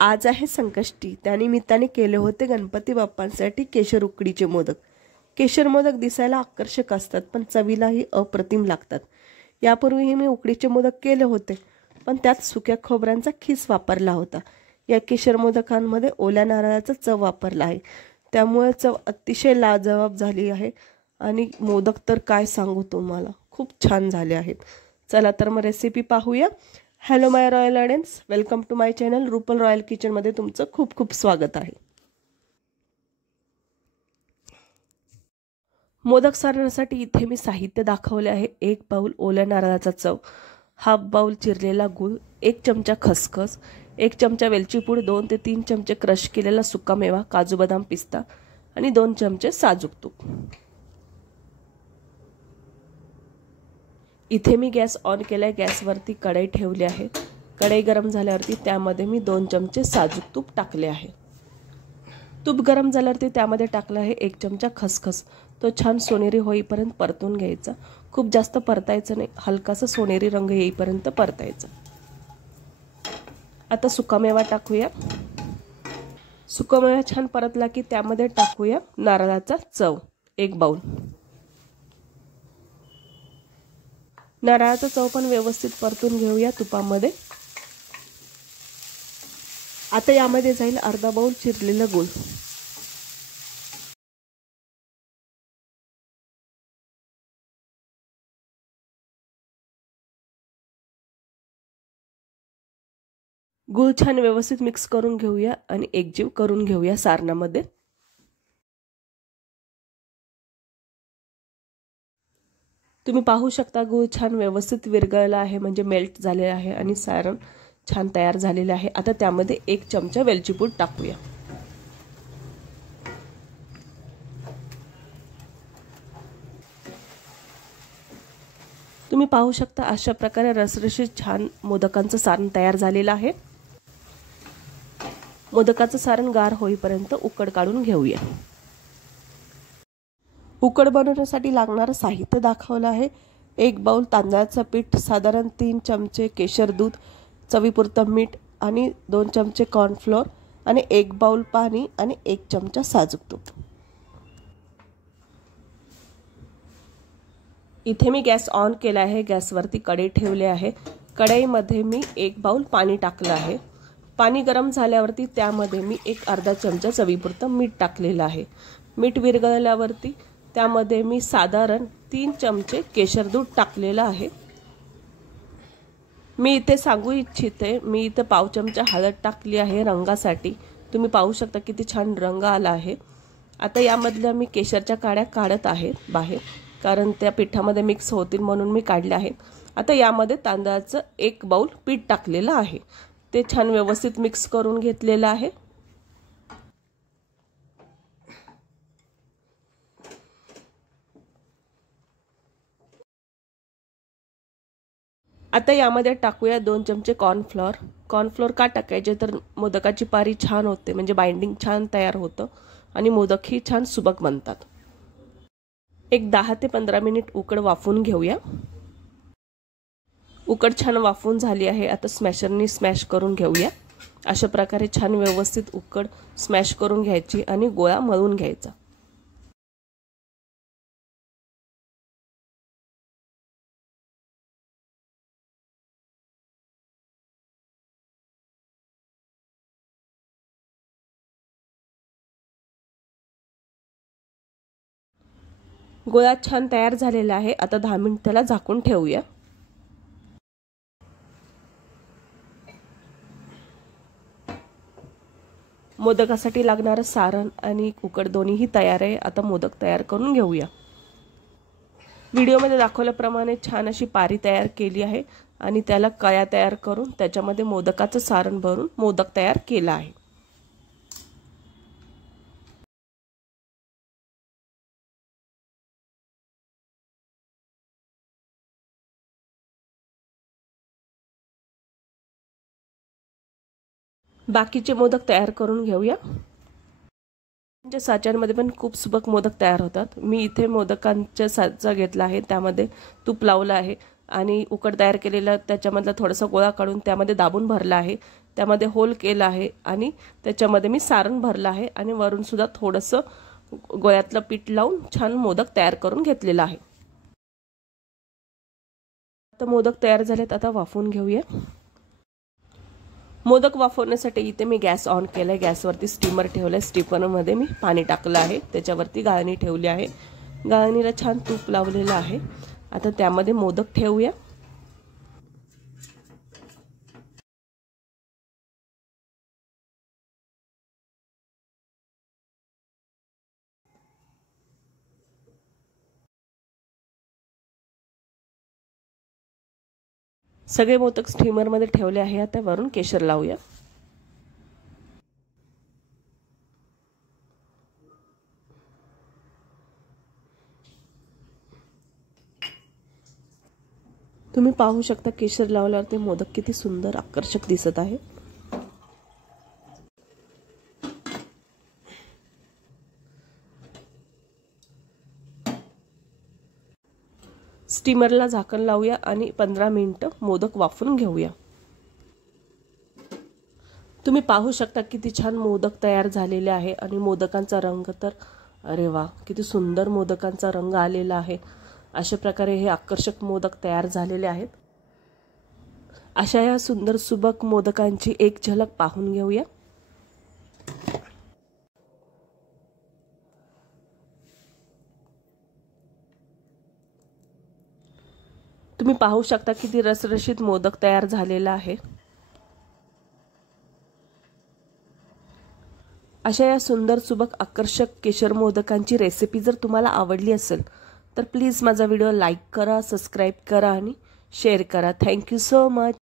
आज आहे संकष्टी, त्यानिमित्ताने केले होते गणपती बाप्पांसाठी केशर उकडीचे मोदक। केशर मोदक दिसायला आकर्षक असतात पण चवीलाही अप्रतिम लागतात। यापूर्वीही मी उकडीचे मोदक केले होते पण त्यात सुक्या खोबऱ्यांचा खीस वापरला होता। या केशर मोदकांमध्ये ओल्या नारळाचा चव वापरला आहे, त्यामुळे चव अतिशय लाजवाब झाली आहे आणि मोदक तर काय सांगू तुम्हाला, खूप छान झाले आहेत। चला तर मग रेसिपी पाहूया। Hello my royal audience, welcome to my channel Rupal royal kitchen मध्ये तुमचं खूप खूप स्वागत आहे। मोदक सारण्यासाठी इथे मी साहित्य दाखवले आहे। 1 बाउल ओल्या नारळाचा चव, हाफ बाउल चिरलेला गूळ, 1 चमचा खसखस, 1 चमचा वेलची पूड, 2 ते 3 चमचे क्रश केलेला सुका मेवा, काजू बदाम पिस्ता आणि 2 चमचे साजूक तूप। इथे मी गॅस ऑन केलाय, गॅसवरती कढई ठेवली आहे। कढई गरम झाल्यावरती त्यामध्ये मी 2 चमचे साजूक तूप टाकले आहे। तूप गरम झाल्यावरती त्यामध्ये टाकला आहे 1 चमचा खसखस। तो छान सोनेरी होईपर्यंत परतून घ्यायचा, खूप जास्त परतायचं नाही, हलकासा सोनेरी रंग येईपर्यंत परतायचा। आता सुकामेवा टाकूया। सुकामेवा छान परतला की त्यामध्ये टाकूया नारळाचा चव 1 बाउल। नारळाचा चव पण व्यवस्थित परतून घेऊया तुपामध्ये। आता यामध्ये जाईल अर्धा बाउल चिरलेला गूळ। गूळ छान व्यवस्थित मिक्स करून घेऊया आणि एकजीव करून घेऊया सारणामध्ये। तुम्ही पाहू शकता गूळ छान व्यवस्थित विरघळला आहे, म्हणजे मेल्ट झाले आहे आणि सारण छान तयार झालेले आहे। आता त्यामध्ये 1 चमचा वेलची पूड टाकूया। तुम्ही पाहू शकता अशा प्रकारे रसरशीत छान मोदकांचं सारण तयार झालेलं आहे। मोदकाचं सारण गार होईपर्यंत उकड काढून घेऊया। उकड बनवण्यासाठी लागणारं साहित्य दाखवलं आहे। 1 बाउल तांदळाचं पीठ, साधारण 3 चमचे केशर दूध, चवीपुरतं मीठ आणि 2 चमचे कॉर्नफ्लोअर आणि 1 बाउल पाणी आणि 1 चमचा साजूक तूप। इथे मी गॅस ऑन केला आहे, गॅसवरती कढई ठेवली आहे। कढईमध्ये मी 1 बाउल पाणी टाकलं आहे। पाणी गरम झाल्यावरती त्यामध्ये मी अर्धा चमचा चवीपुरतं मीठ टाकलेलं आहे। मीठ विरघळल्यावरती त्यामध्ये मी साधारण 3 चमचे केशर दूध टाकलेलं आहे। मी इथे सांगू इच्छिते, मी इथे पाव चमचा हळद टाकली आहे रंगासाठी। तुम्ही पाहू शकता किती छान रंग आला आहे। आता यामधल्या मी केशरच्या काड्या काढत आहे बाहेर, कारण त्या पिठामध्ये मिक्स होतील म्हणून मी काढल्या आहेत। आता यामध्ये तांदळाचं 1 बाउल पीठ टाकलेलं आहे, ते छान व्यवस्थित मिक्स करून घेतलेलं आहे। आता यामध्ये टाकूया 2 चमचे कॉर्नफ्लोअर। कॉर्नफ्लोअर का टाकायचे तर मोदकाची पारी छान होते, म्हणजे बाइंडिंग छान तयार होतं आणि मोदकही छान सुबक बनतात। 10 ते 15 मिनिट उकड वाफवून घेऊया। उकड छान वाफवून झाली आहे। आता स्मॅशरनी स्मॅश करून घेऊया। अशा प्रकारे छान व्यवस्थित उकड स्मॅश करून घ्यायची आणि गोळा मळून घ्यायचा। गोळा छान तयार झालेला आहे। आता 10 मिनिट त्याला झाकून ठेवूया। मोदकासाठी लागणारं सारण आणि उकड दोन्हीही तयार आहे। आता मोदक तयार करून घेऊया। व्हिडिओमध्ये दाखवल्याप्रमाणे छान अशी पारी तयार केली आहे आणि त्याला कळ्या तयार करून त्याच्यामध्ये मोदकाचं सारण भरून मोदक तयार केला आहे। बाकीचे मोदक तयार करून घेऊया। म्हणजे साच्यांमध्ये पण खूप सुबक मोदक तयार होतात। मी इथे मोदकांचा साचा घेतला आहे, त्यामध्ये तूप लावलं आहे आणि उकड तयार केलेला त्याच्यामधला थोडासा गोळा काढून त्यामध्ये दाबून भरला आहे, त्यामध्ये होल केला आहे आणि त्याच्यामध्ये मी सारण भरलं आहे आणि वरून सुद्धा थोडंसं गोळ्यातलं पीठ लावून छान मोदक तयार करून घेतलेला आहे। आता मोदक तयार झालेत, आता वाफवून घेऊया। मोदक वाफवण्यासाठी इथे मी गॅस ऑन केलाय, गॅसवरती स्टीमर ठेवलाय, स्टीमरमध्ये मी पाणी टाकलं आहे, त्याच्यावरती गाळणी ठेवली आहे, गाळणीला छान तूप लावलेलं आहे। आता त्यामध्ये मोदक ठेवूया। सगळे मोदक स्टीमरमध्ये ठेवले आहे, आता वरून केशर लावूया। तुम्ही पाहू शकता केशर लावल्यावर ते मोदक किती सुंदर आकर्षक दिसत आहे। स्टीमरला झाकण लावूया आणि 15 मिनिटं मोदक वाफवून घेऊया। तुम्ही पाहू शकता किती छान मोदक तयार झालेले आहे आणि मोदकांचा रंग तर अरे वा, किती सुंदर मोदकांचा रंग आलेला आहे। अशा प्रकारे हे आकर्षक मोदक तयार झालेले आहेत। अशा या सुंदर सुबक मोदकांची एक झलक पाहून घेऊया। तुम्ही पाहू शकता किती रसरशीत मोदक तयार झालेला आहे। अशा या सुंदर सुबक आकर्षक केशर मोदकांची रेसिपी जर तुम्हाला आवडली असेल तर प्लीज माझा व्हिडिओ लाईक करा, सबस्क्राईब करा आणि शेअर करा। Thank you so much.